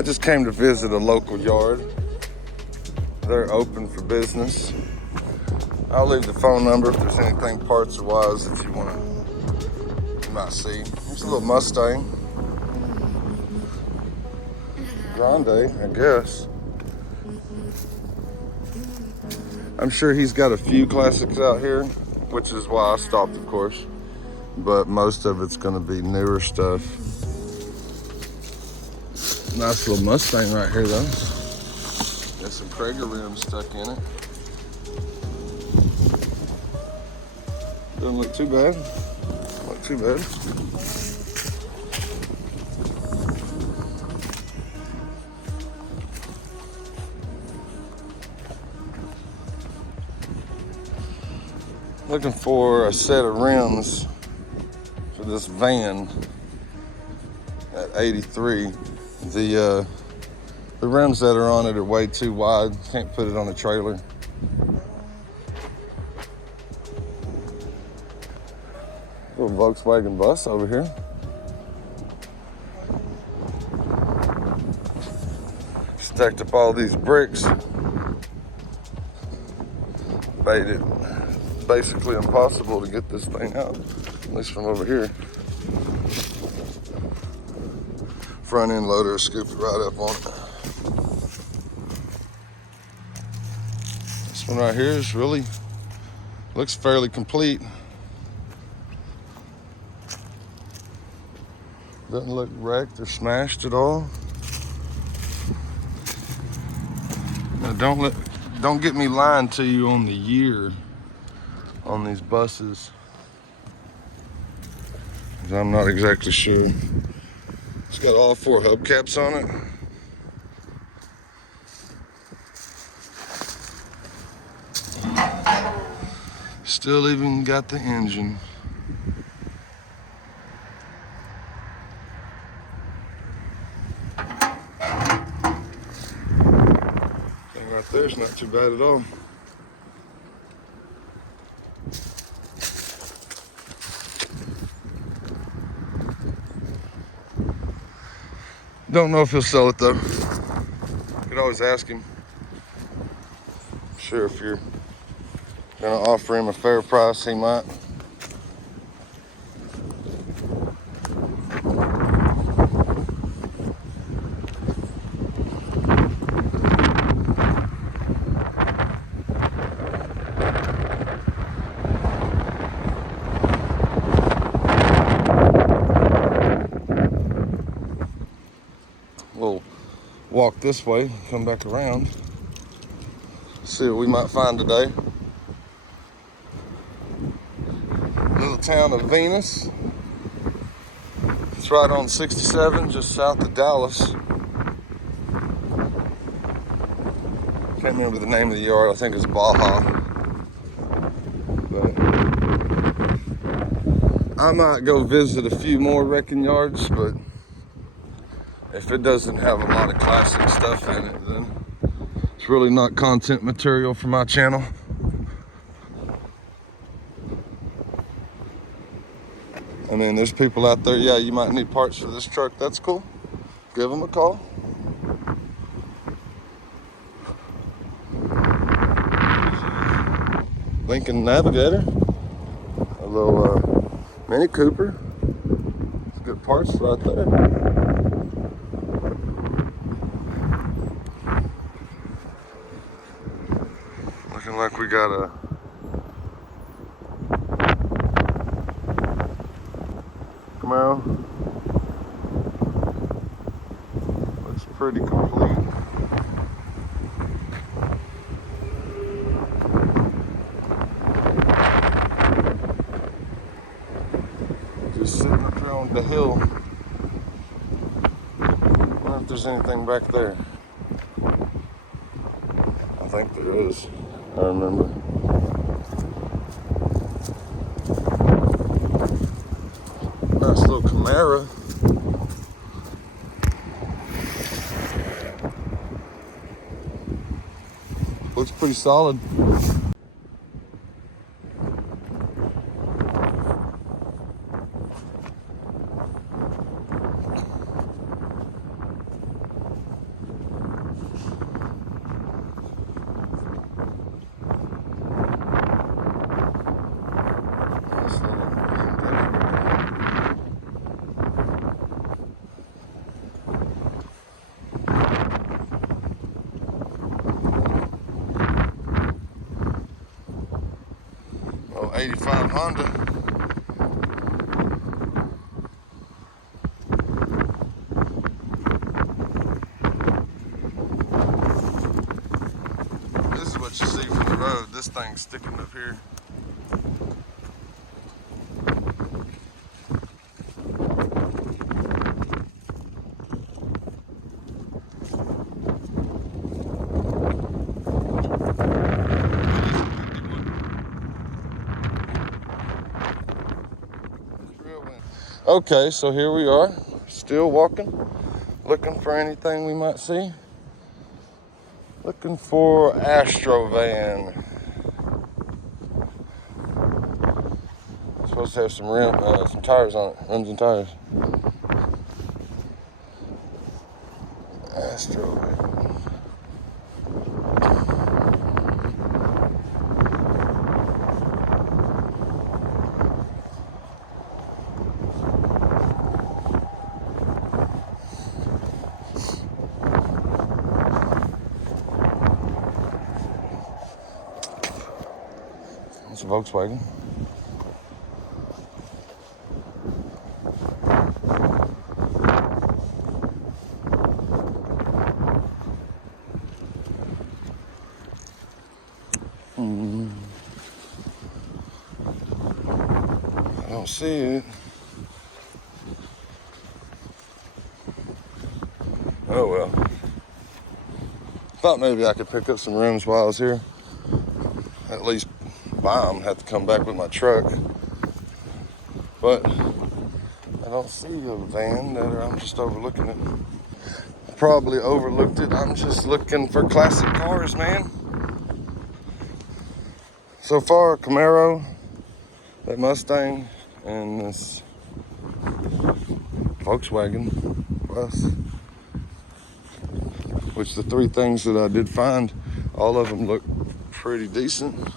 I just came to visit a local yard. They're open for business. I'll leave the phone number if there's anything parts or wise that you might see. There's a little Mustang. Grande, I guess. I'm sure he's got a few classics out here, which is why I stopped, of course. But most of it's gonna be newer stuff. Nice little Mustang right here though. Got some Krager rims stuck in it. Doesn't look too bad. Not too bad. Looking for a set of rims for this van at 83. The rims that are on it are way too wide. Can't put it on a trailer. Little Volkswagen bus over here. Stacked up all these bricks. Made it basically impossible to get this thing out, at least from over here. Front end loader scooped it right up on it. This one right here is really, looks fairly complete. Doesn't look wrecked or smashed at all. Now don't get me lying to you on the year on these buses, 'cause I'm not exactly sure. It's got all 4 hubcaps on it. Still even got the engine. Thing right there's not too bad at all. Don't know if he'll sell it though. You could always ask him. Sure, if you're gonna offer him a fair price, he might. We'll walk this way, come back around, see what we might find today. Little town of Venus. It's right on 67, just south of Dallas. Can't remember the name of the yard. I think it's Baja. But I might go visit a few more wrecking yards, but if it doesn't have a lot of classic stuff in it, then it's really not content material for my channel. I mean, there's people out there, yeah, you might need parts for this truck. That's cool. Give them a call. Lincoln Navigator. A little Mini Cooper. It's good parts right there. Looking like we got a Camaro. Looks pretty complete. Just sitting up here on the hill. Wonder if there's anything back there. I think there is. I remember. Nice little Camaro. Looks pretty solid. 85 Honda. This is what you see from the road. This thing's sticking up here. Okay, so here we are, still walking, looking for anything we might see. Looking for Astro van. Supposed to have some some tires on it, rims and tires. Astro van. It's a Volkswagen. I don't see it. Oh well. Thought maybe I could pick up some rims while I was here. At least buy them, have to come back with my truck. But I don't see a van there. I'm just overlooking it. Probably overlooked it. I'm just looking for classic cars, man. So far, Camaro, that Mustang, and this Volkswagen Plus. Which the three things that I did find, all of them look pretty decent.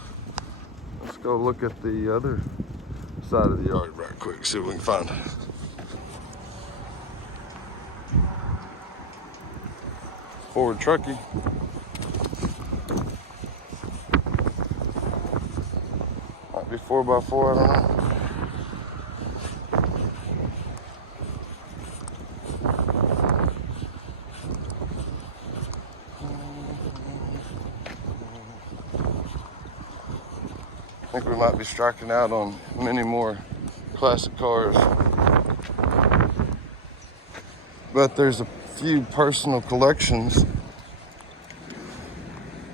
Let's go look at the other side of the yard right quick, see what we can find. Ford truckie. Might be 4x4, I don't know. I think we might be striking out on many more classic cars. But there's a few personal collections.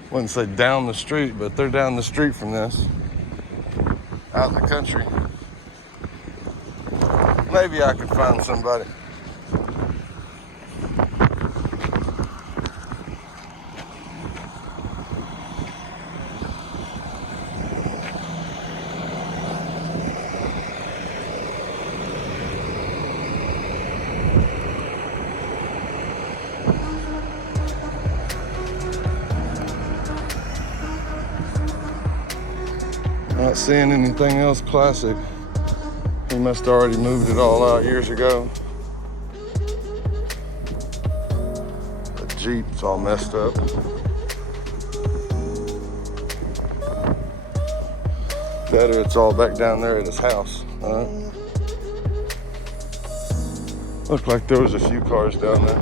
Wouldn't say down the street, but they're down the street from this. Out in the country. Maybe I could find somebody. Not seeing anything else classic. He must have already moved it all out years ago. The Jeep's all messed up. Better it's all back down there at his house. Looked like there was a few cars down there.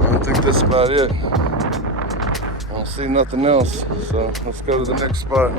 I think that's about it. I don't see nothing else, so let's go to the next spot.